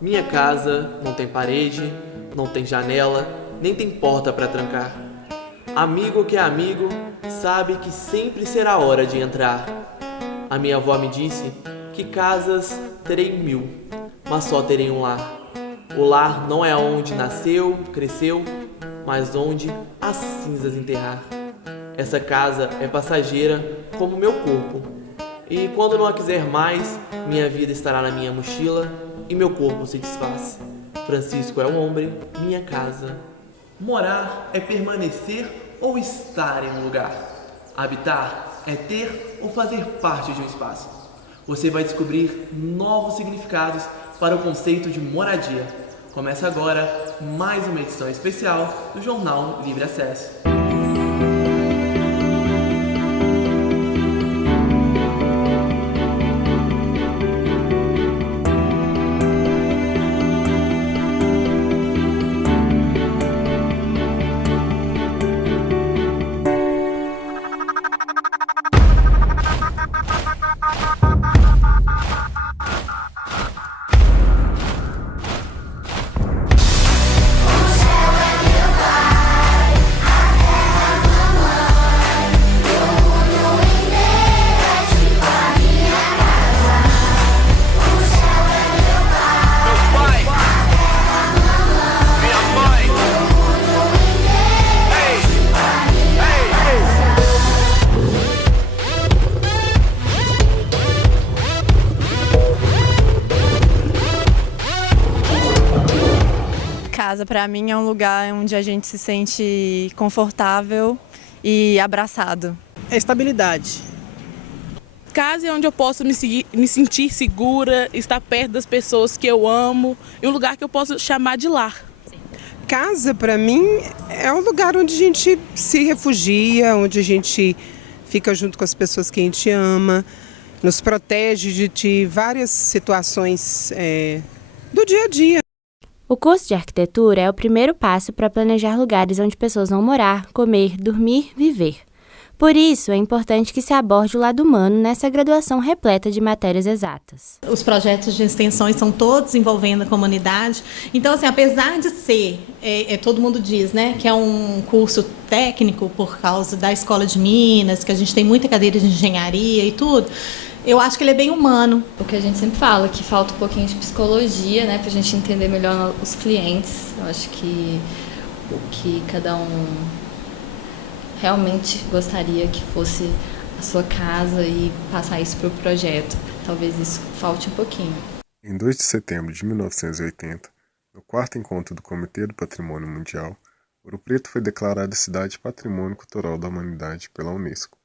Minha casa não tem parede, não tem janela, nem tem porta para trancar. Amigo que é amigo, sabe que sempre será hora de entrar. A minha avó me disse que casas terei 1000, mas só terei um lar. O lar não é onde nasceu, cresceu, mas onde as cinzas enterrar. Essa casa é passageira como meu corpo. E quando não a quiser mais, minha vida estará na minha mochila e meu corpo se desfaz. Francisco é o homem, minha casa. Morar é permanecer ou estar em um lugar. Habitar é ter ou fazer parte de um espaço. Você vai descobrir novos significados para o conceito de moradia. Começa agora mais uma edição especial do Jornal Livre Acesso. Casa, para mim, é um lugar onde a gente se sente confortável e abraçado. É estabilidade. Casa é onde eu posso me sentir segura, estar perto das pessoas que eu amo e um lugar que eu posso chamar de lar. Casa, para mim, é um lugar onde a gente se refugia, onde a gente fica junto com as pessoas que a gente ama, nos protege de várias situações do dia a dia. O curso de arquitetura é o primeiro passo para planejar lugares onde pessoas vão morar, comer, dormir, viver. Por isso, é importante que se aborde o lado humano nessa graduação repleta de matérias exatas. Os projetos de extensão estão todos envolvendo a comunidade. Então, assim, apesar de ser, todo mundo diz, né, que é um curso técnico por causa da Escola de Minas, que a gente tem muita cadeira de engenharia e tudo, eu acho que ele é bem humano. O que a gente sempre fala, que falta um pouquinho de psicologia, né, para a gente entender melhor os clientes. Eu acho que o que cada um realmente gostaria que fosse a sua casa e passar isso para o projeto. Talvez isso falte um pouquinho. Em 2 de setembro de 1980, no 4º encontro do Comitê do Patrimônio Mundial, Ouro Preto foi declarada Cidade Patrimônio Cultural da Humanidade pela Unesco.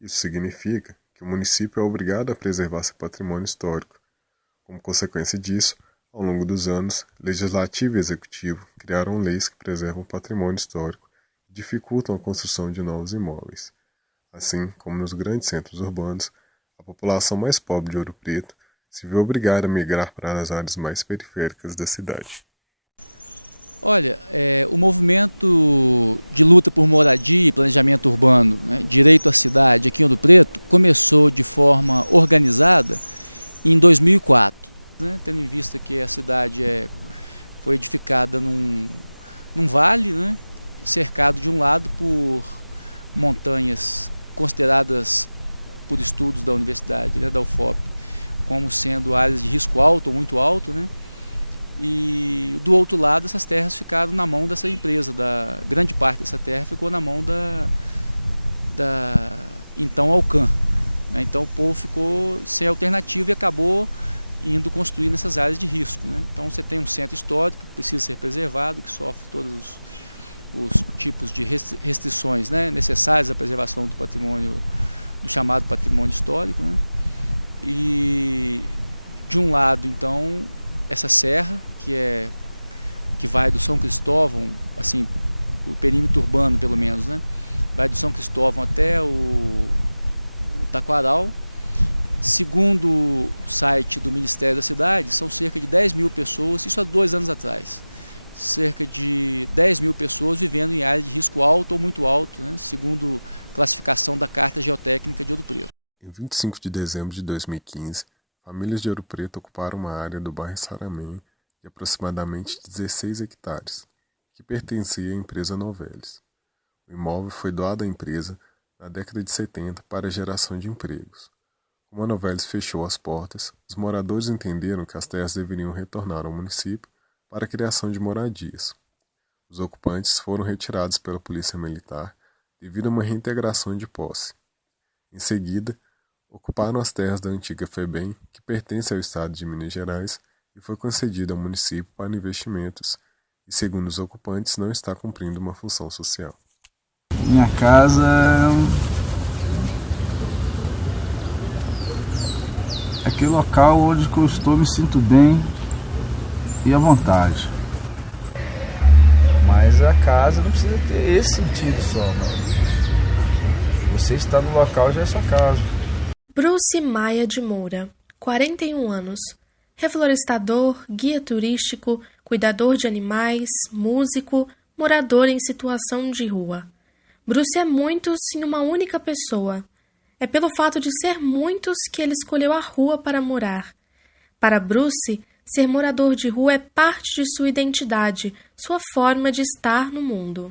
Isso significa que o município é obrigado a preservar seu patrimônio histórico. Como consequência disso, ao longo dos anos, Legislativo e Executivo criaram leis que preservam o patrimônio histórico e dificultam a construção de novos imóveis. Assim como nos grandes centros urbanos, a população mais pobre de Ouro Preto se vê obrigada a migrar para as áreas mais periféricas da cidade. Em 25 de dezembro de 2015, famílias de Ouro Preto ocuparam uma área do bairro Saramenho de aproximadamente 16 hectares, que pertencia à empresa Novelis. O imóvel foi doado à empresa na década de 70 para a geração de empregos. Como a Novelis fechou as portas, os moradores entenderam que as terras deveriam retornar ao município para a criação de moradias. Os ocupantes foram retirados pela Polícia Militar devido a uma reintegração de posse. Em seguida, ocuparam as terras da antiga FEBEM, que pertence ao estado de Minas Gerais, e foi concedida ao município para investimentos, e segundo os ocupantes não está cumprindo uma função social. Minha casa é aquele local onde eu estou, me sinto bem e à vontade. Mas a casa não precisa ter esse sentido só, né? Você está no local, já é sua casa. Bruce Maia de Moura, 41 anos, reflorestador, guia turístico, cuidador de animais, músico, morador em situação de rua. Bruce é muitos em uma única pessoa. É pelo fato de ser muitos que ele escolheu a rua para morar. Para Bruce, ser morador de rua é parte de sua identidade, sua forma de estar no mundo.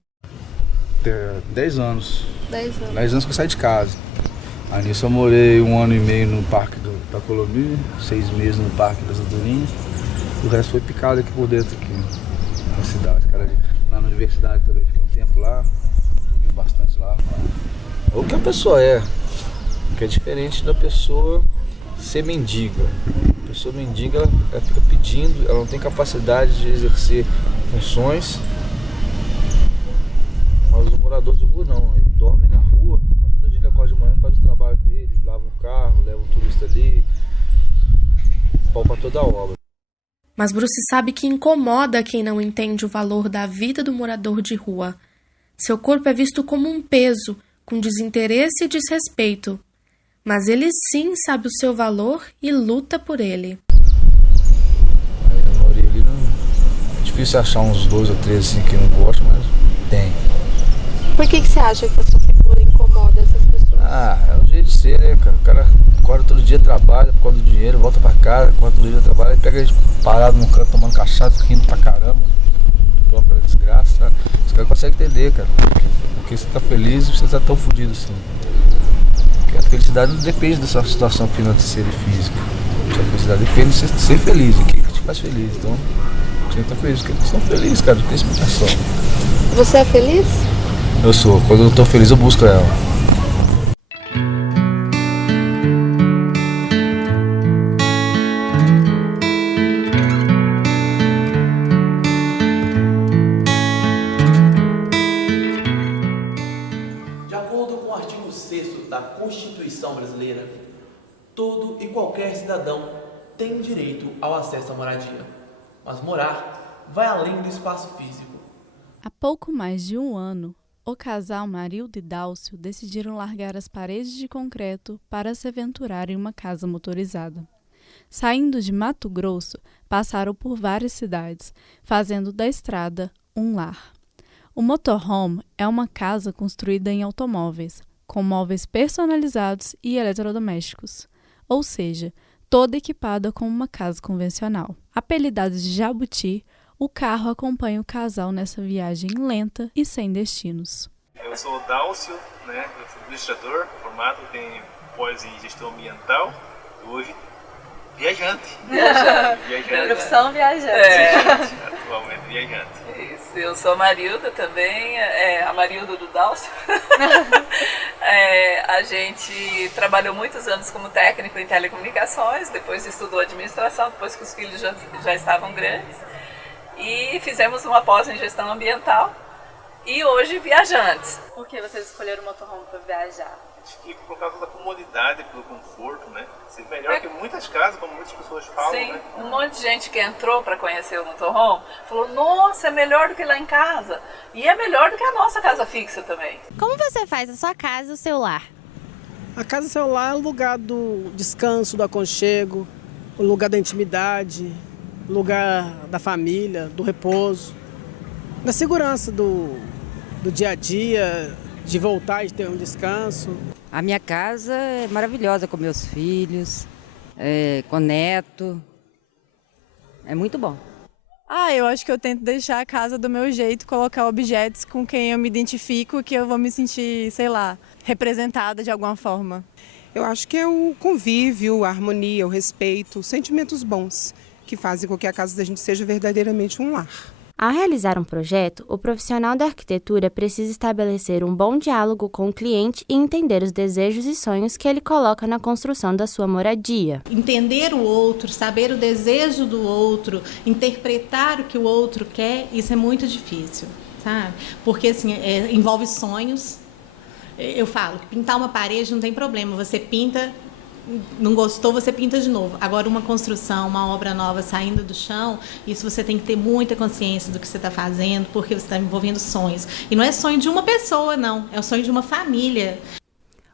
10 anos. 10 anos. 10 anos que eu saí de casa. Aí nisso eu morei 1 ano e meio no Parque da Colomia, 6 meses no Parque das Andorinhas. O resto foi picado aqui por dentro, aqui na cidade. Cara, lá na universidade também fiquei um tempo lá, joguei bastante lá. O que a pessoa é, que é diferente da pessoa ser mendiga. A pessoa mendiga, ela fica pedindo, ela não tem capacidade de exercer funções. Mas o morador de rua não, ele dorme na rua, todo dia ele acorda de manhã, faz o trabalho dele, lava um carro, leva um turista ali, palpa toda a obra. Mas Bruce sabe que incomoda quem não entende o valor da vida do morador de rua. Seu corpo é visto como um peso, com desinteresse e desrespeito. Mas ele sim sabe o seu valor e luta por ele. Aí eu morei ali, não... é difícil achar uns 2 ou 3 assim que não gostam, mas tem. Por que você acha que a sua figura incomoda essas pessoas? Ah, é um jeito de ser, né, cara? O cara acorda todo dia, trabalha por causa do dinheiro, volta pra casa, acorda todo dia, trabalha, e pega a gente parado num canto tomando cachaça, rindo pra caramba, própria desgraça. Os caras conseguem entender, cara, porque você tá feliz e você tá tão fodido assim. Porque a felicidade não depende da sua situação financeira e física. A sua felicidade depende de você ser feliz, o que te faz feliz. Então, você tá feliz, porque eles são felizes, cara, não tem explicação. Você é feliz? Eu sou, quando eu tô feliz eu busco ela. De acordo com o artigo 6º da Constituição Brasileira, todo e qualquer cidadão tem direito ao acesso à moradia, mas morar vai além do espaço físico. Há pouco mais de 1 ano, o casal Marilda e Dálcio decidiram largar as paredes de concreto para se aventurar em uma casa motorizada. Saindo de Mato Grosso, passaram por várias cidades, fazendo da estrada um lar. O motorhome é uma casa construída em automóveis, com móveis personalizados e eletrodomésticos, ou seja, toda equipada como uma casa convencional. Apelidado de Jabuti, o carro acompanha o casal nessa viagem lenta e sem destinos. Eu sou o Dálcio, né? Eu sou administrador, formado em pós em gestão ambiental, e hoje viajante. Viajante. Profissão viajante. Atualmente viajante. Isso, eu sou a Marilda também, a Marilda do Dálcio. A gente trabalhou muitos anos como técnico em telecomunicações, depois estudou administração, depois que os filhos já estavam grandes. E fizemos uma pós em gestão ambiental e hoje viajantes. Por que vocês escolheram o motorhome para viajar? Acho que por causa da comodidade, pelo conforto, né? Ser melhor que muitas casas, como muitas pessoas falam, sim, né? Um monte de gente que entrou para conhecer o motorhome falou, nossa, é melhor do que lá em casa. E é melhor do que a nossa casa fixa também. Como você faz a sua casa e o seu lar? A casa e o seu lar é o lugar do descanso, do aconchego, o lugar da intimidade, lugar da família, do repouso, da segurança do dia a dia, de voltar e ter um descanso. A minha casa é maravilhosa com meus filhos, com neto. É muito bom. Eu acho que eu tento deixar a casa do meu jeito, colocar objetos com quem eu me identifico, que eu vou me sentir, sei lá, representada de alguma forma. Eu acho que é o convívio, a harmonia, o respeito, os sentimentos bons que fazem com que a casa da gente seja verdadeiramente um lar. Ao realizar um projeto, o profissional da arquitetura precisa estabelecer um bom diálogo com o cliente e entender os desejos e sonhos que ele coloca na construção da sua moradia. Entender o outro, saber o desejo do outro, interpretar o que o outro quer, isso é muito difícil, sabe? Porque assim, envolve sonhos. Eu falo que pintar uma parede não tem problema, você pinta, não gostou, você pinta de novo. Agora, uma construção, uma obra nova saindo do chão, isso você tem que ter muita consciência do que você está fazendo, porque você está envolvendo sonhos. E não é sonho de uma pessoa, não, é o sonho de uma família.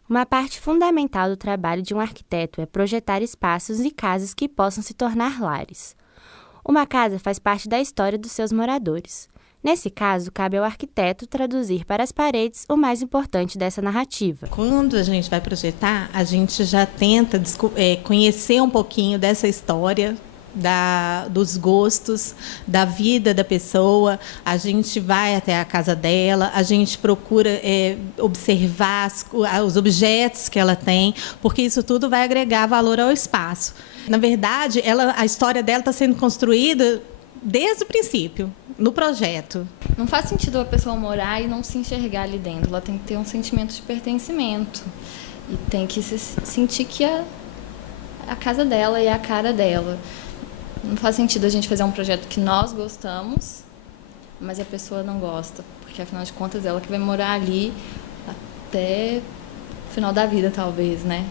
Uma parte fundamental do trabalho de um arquiteto é projetar espaços e casas que possam se tornar lares. Uma casa faz parte da história dos seus moradores. Nesse caso, cabe ao arquiteto traduzir para as paredes o mais importante dessa narrativa. Quando a gente vai projetar, a gente já tenta conhecer um pouquinho dessa história, dos gostos, da vida da pessoa. A gente vai até a casa dela, a gente procura observar os objetos que ela tem, porque isso tudo vai agregar valor ao espaço. Na verdade, a história dela está sendo construída desde o princípio, no projeto. Não faz sentido a pessoa morar e não se enxergar ali dentro. Ela tem que ter um sentimento de pertencimento. E tem que se sentir que é a casa dela e a cara dela. Não faz sentido a gente fazer um projeto que nós gostamos, mas a pessoa não gosta. Porque, afinal de contas, ela que vai morar ali até o final da vida, talvez, né?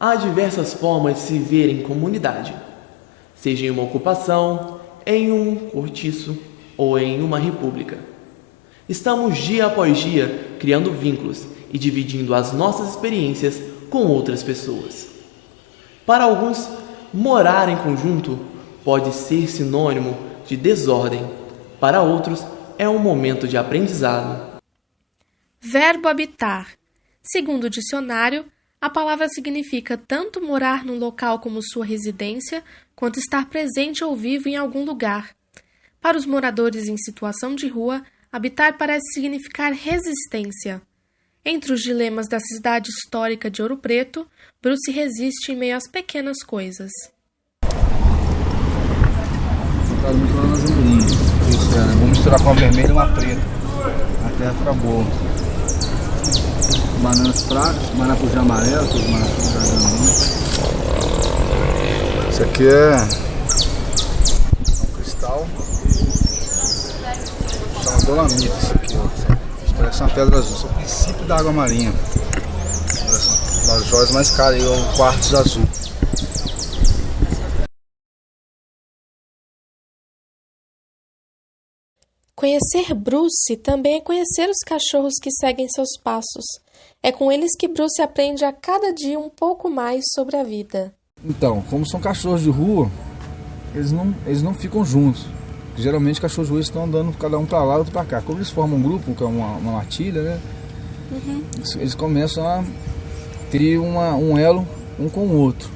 Há diversas formas de se viver em comunidade, seja em uma ocupação, em um cortiço ou em uma república. Estamos dia após dia criando vínculos e dividindo as nossas experiências com outras pessoas. Para alguns, morar em conjunto pode ser sinônimo de desordem. Para outros, é um momento de aprendizado. Verbo habitar. Segundo o dicionário, a palavra significa tanto morar num local como sua residência, quanto estar presente ou vivo em algum lugar. Para os moradores em situação de rua, habitar parece significar resistência. Entre os dilemas da cidade histórica de Ouro Preto, Bruce resiste em meio às pequenas coisas. Vou misturar com a vermelha e uma preta. A terra fica boa. Bananas pratas, maracujá amarelo, todos maracujá vermelho. Isso aqui é um cristal. Chama dolamita isso aqui, ó. Parece uma pedra azul. Isso é o princípio da água marinha. As joias mais caras, é o quartzo azul. Conhecer Bruce também é conhecer os cachorros que seguem seus passos. É com eles que Bruce aprende a cada dia um pouco mais sobre a vida. Então, como são cachorros de rua, eles não ficam juntos. Geralmente cachorros de rua estão andando cada um para lá e outro para cá. Como eles formam um grupo, que é uma matilha, né? Eles começam a ter um elo um com o outro.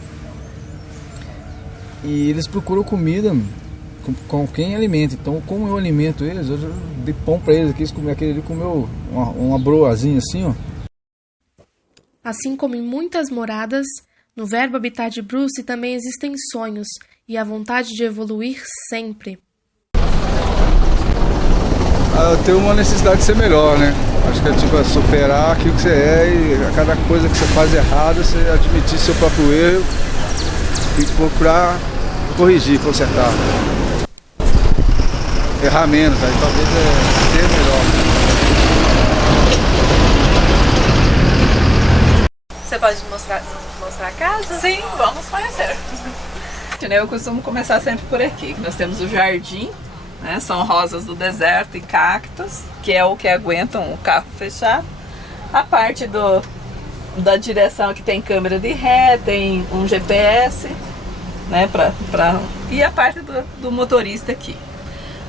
E eles procuram comida com quem alimenta. Então, como eu alimento eles, eu já dei pão para eles aqui. Aquele ali comeu uma broazinha assim, ó. Assim como em muitas moradas, no verbo habitar de Bruce também existem sonhos e a vontade de evoluir sempre. Eu tenho uma necessidade de ser melhor, né? Acho que é tipo superar aquilo que você é e a cada coisa que você faz errado, você admitir seu próprio erro e procurar corrigir, consertar. Errar menos, aí talvez ser melhor. Você pode mostrar a casa? Sim, vamos conhecer. Eu costumo começar sempre por aqui. Nós temos o jardim, né? São rosas do deserto e cactos, que é o que aguentam o carro fechado. A parte da direção que tem câmera de ré, tem um GPS, né? E a parte do motorista aqui.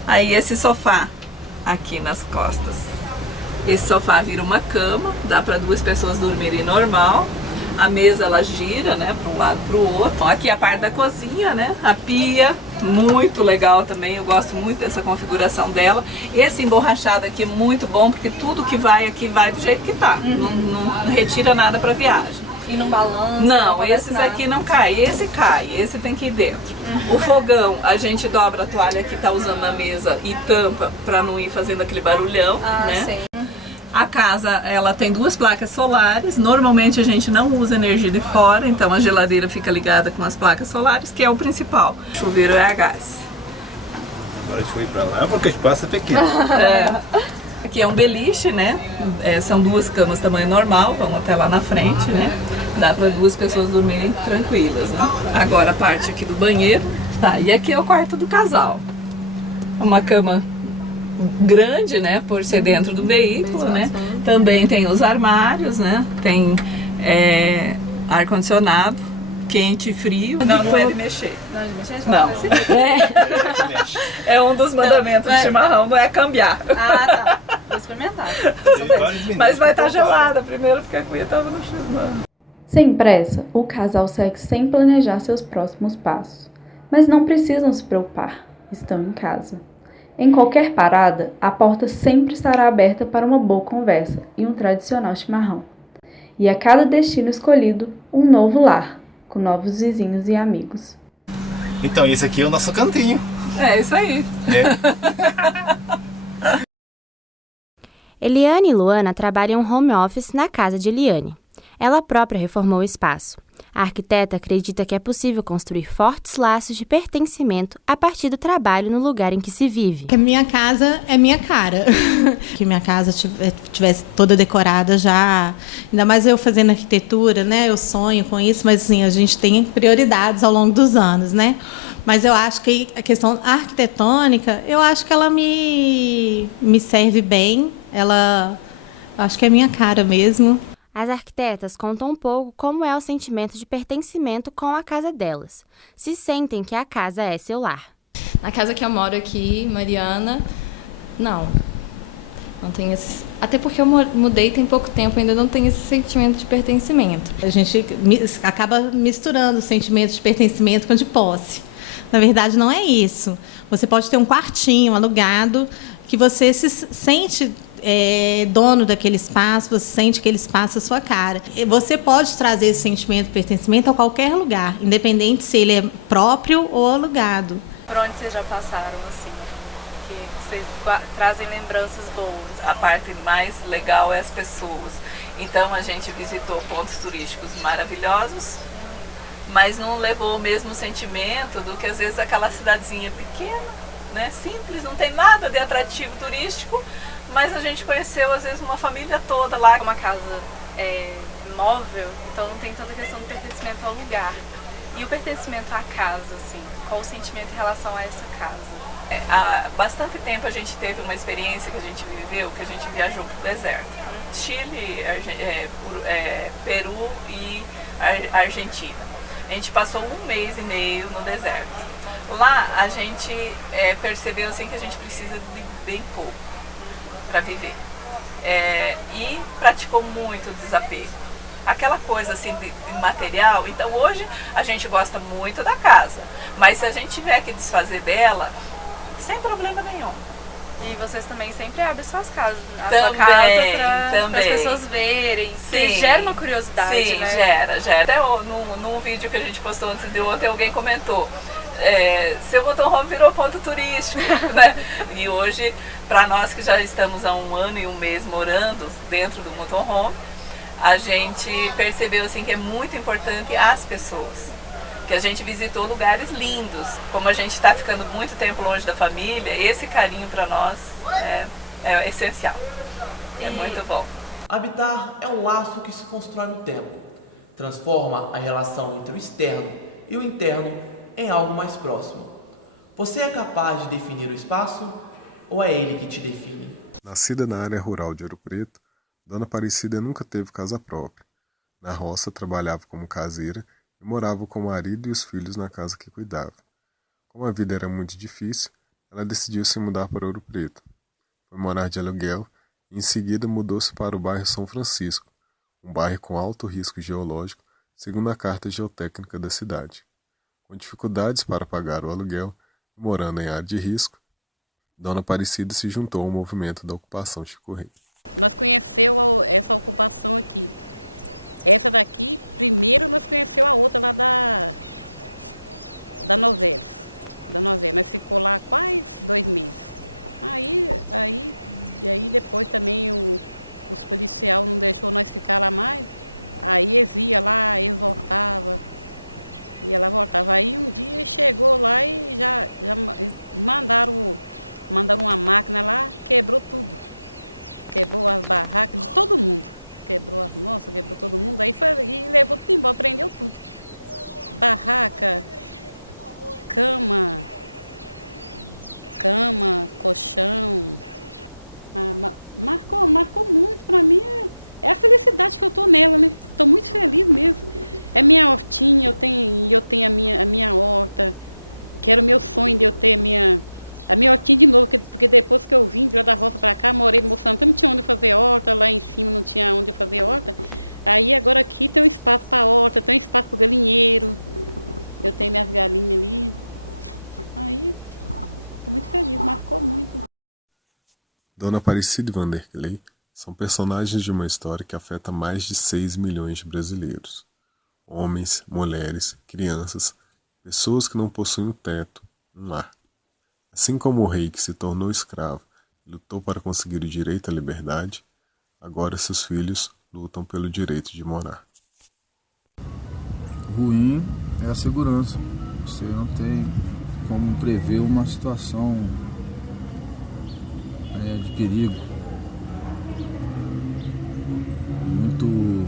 Aí esse sofá aqui nas costas. Esse sofá vira uma cama, dá para 2 pessoas dormirem normal. A mesa ela gira, né, para um lado para o outro. Aqui a parte da cozinha, né, a pia, muito legal também. Eu gosto muito dessa configuração dela. Esse emborrachado aqui é muito bom porque tudo que vai aqui vai do jeito que tá. Não retira nada para viagem. E não balança? Não, esses aqui não caem. Esse cai, esse tem que ir dentro. O fogão, a gente dobra a toalha que tá usando na mesa e tampa para não ir fazendo aquele barulhão, né? Sim. A casa, ela tem 2 placas solares. Normalmente a gente não usa energia de fora, então a geladeira fica ligada com as placas solares, que é o principal. O chuveiro é a gás. Agora a gente foi pra lá porque o espaço é pequeno. Aqui é um beliche, né? São 2 camas tamanho normal, vamos até lá na frente, né? Dá para 2 pessoas dormirem tranquilas, né? Agora a parte aqui do banheiro. Tá, e aqui é o quarto do casal. Uma cama grande, né? Por ser dentro do veículo, né? Também tem os armários, né? Tem ar-condicionado, quente e frio. Não é de mexer. Não é de mexer? Não. É um dos mandamentos do chimarrão, não é cambiar. Ah, tá. Vou experimentar. Mas vai estar gelada primeiro, porque a cuia estava no chimarrão. Sem pressa, o casal segue sem planejar seus próximos passos. Mas não precisam se preocupar, estão em casa. Em qualquer parada, a porta sempre estará aberta para uma boa conversa e um tradicional chimarrão. E a cada destino escolhido, um novo lar, com novos vizinhos e amigos. Então, esse aqui é o nosso cantinho. É isso aí. Eliane e Luana trabalham home office na casa de Eliane. Ela própria reformou o espaço. A arquiteta acredita que é possível construir fortes laços de pertencimento a partir do trabalho no lugar em que se vive. Que a minha casa é minha cara. Que minha casa tivesse toda decorada já. Ainda mais eu fazendo arquitetura, né? Eu sonho com isso, mas assim, a gente tem prioridades ao longo dos anos, né? Mas eu acho que a questão arquitetônica, eu acho que ela me serve bem. Acho que é minha cara mesmo. As arquitetas contam um pouco como é o sentimento de pertencimento com a casa delas. Se sentem que a casa é seu lar. Na casa que eu moro aqui, Mariana, não tem esse... Até porque eu mudei tem pouco tempo, ainda não tenho esse sentimento de pertencimento. A gente acaba misturando sentimentos de pertencimento com de posse. Na verdade, não é isso. Você pode ter um quartinho alugado que você se sente dono daquele espaço, você sente aquele espaço à sua cara. Você pode trazer esse sentimento de pertencimento a qualquer lugar, independente se ele é próprio ou alugado. Por onde vocês já passaram, assim, que vocês trazem lembranças boas? A parte mais legal é as pessoas. Então a gente visitou pontos turísticos maravilhosos, mas não levou o mesmo sentimento do que às vezes aquela cidadezinha pequena, né, simples, não tem nada de atrativo turístico, mas a gente conheceu às vezes uma família toda lá. Uma casa móvel, então não tem tanta questão de pertencimento ao lugar. E o pertencimento à casa, assim, qual o sentimento em relação a essa casa? Há bastante tempo a gente teve uma experiência que a gente viveu, que a gente viajou para o deserto. Chile, Peru e Argentina. A gente passou 1 mês e meio no deserto. Lá a gente percebeu assim, que a gente precisa de bem pouco para viver. E praticou muito o desapego. Aquela coisa assim de material. Então hoje a gente gosta muito da casa, mas se a gente tiver que desfazer dela, sem problema nenhum. E vocês também sempre abrem suas casas, sua casa para as pessoas verem. Sim, gera uma curiosidade, sim, né? Gera. Até num vídeo que a gente postou antes de ontem, alguém comentou. Seu motorhome virou ponto turístico, né? E hoje, para nós que já estamos há 1 ano e 1 mês morando dentro do motorhome, a gente percebeu assim, que é muito importante as pessoas. Que a gente visitou lugares lindos. Como a gente está ficando muito tempo longe da família, esse carinho para nós é essencial. É muito bom. Habitar é um laço que se constrói no tempo. Transforma a relação entre o externo e o interno em algo mais próximo. Você é capaz de definir o espaço ou é ele que te define? Nascida na área rural de Ouro Preto, Dona Aparecida nunca teve casa própria. Na roça, trabalhava como caseira e morava com o marido e os filhos na casa que cuidava. Como a vida era muito difícil, ela decidiu se mudar para Ouro Preto. Foi morar de aluguel e em seguida mudou-se para o bairro São Francisco, um bairro com alto risco geológico, segundo a carta geotécnica da cidade. Com dificuldades para pagar o aluguel e morando em área de risco, Dona Aparecida se juntou ao movimento da ocupação Chico Rei. Dona Aparecida e Vanderlei são personagens de uma história que afeta mais de 6 milhões de brasileiros. Homens, mulheres, crianças, pessoas que não possuem um teto, um lar. Assim como o rei que se tornou escravo e lutou para conseguir o direito à liberdade, agora seus filhos lutam pelo direito de morar. Ruim é a segurança. Você não tem como prever uma situação de perigo. Muito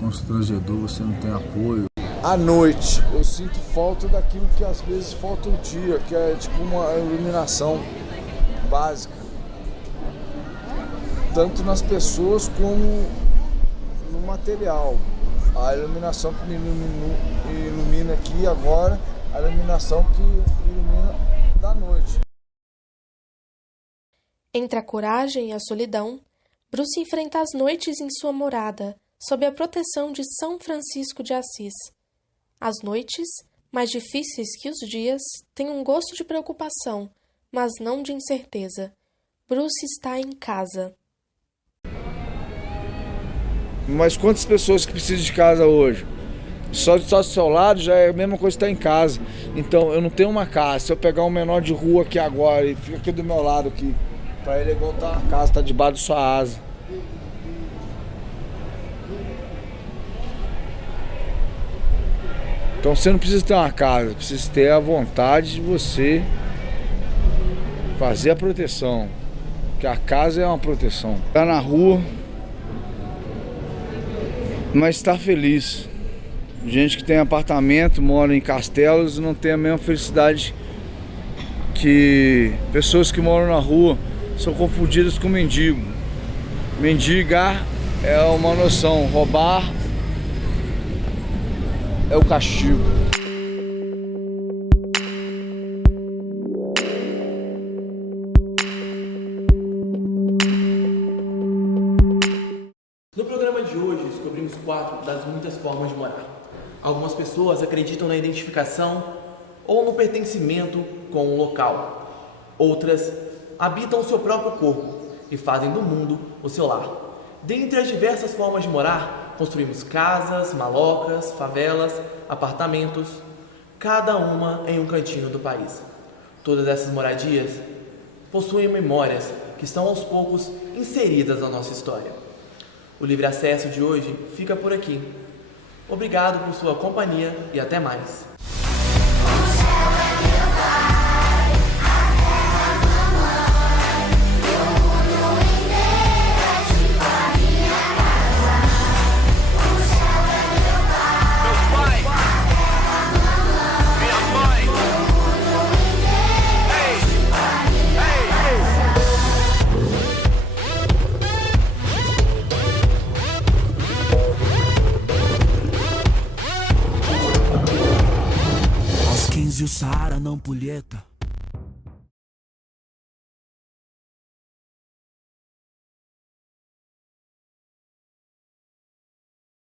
constrangedor, você não tem apoio. À noite, eu sinto falta daquilo que às vezes falta o dia, que é tipo uma iluminação básica. Tanto nas pessoas como no material. A iluminação que me ilumina aqui agora, a iluminação que ilumina da noite. Entre a coragem e a solidão, Bruce enfrenta as noites em sua morada, sob a proteção de São Francisco de Assis. As noites, mais difíceis que os dias, têm um gosto de preocupação, mas não de incerteza. Bruce está em casa. Mas quantas pessoas que precisam de casa hoje? Só do seu lado já é a mesma coisa que estar em casa. Então eu não tenho uma casa. Se eu pegar um menor de rua aqui agora e fica aqui do meu lado aqui, para ele é igual estar na casa, tá debaixo de sua asa. Então você não precisa ter uma casa, precisa ter a vontade de você fazer a proteção. Porque a casa é uma proteção. Tá na rua, mas está feliz. Gente que tem apartamento, mora em castelos, não tem a mesma felicidade que pessoas que moram na rua são confundidas com mendigo. Mendigar é uma noção, roubar é o castigo. No programa de hoje, descobrimos 4 das muitas formas de morar. Algumas pessoas acreditam na identificação ou no pertencimento com um local. Outras habitam o seu próprio corpo e fazem do mundo o seu lar. Dentre as diversas formas de morar, construímos casas, malocas, favelas, apartamentos, cada uma em um cantinho do país. Todas essas moradias possuem memórias que estão aos poucos inseridas na nossa história. O Livre Acesso de hoje fica por aqui. Obrigado por sua companhia e até mais. E o Saara não pulheta.